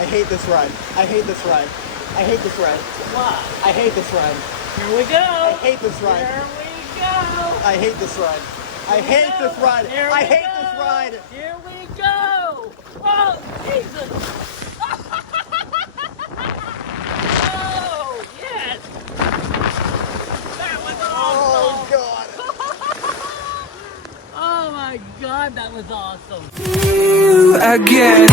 I hate this ride. I hate this ride. I hate this ride. What? I hate this ride. Here we go. I hate this ride. Here we go. I hate this ride. I hate this ride. Here I we hate go. this ride. Here we go. Oh, Jesus. Oh, yes. That was Oh, awesome. God. Oh, my God, that was awesome. You again.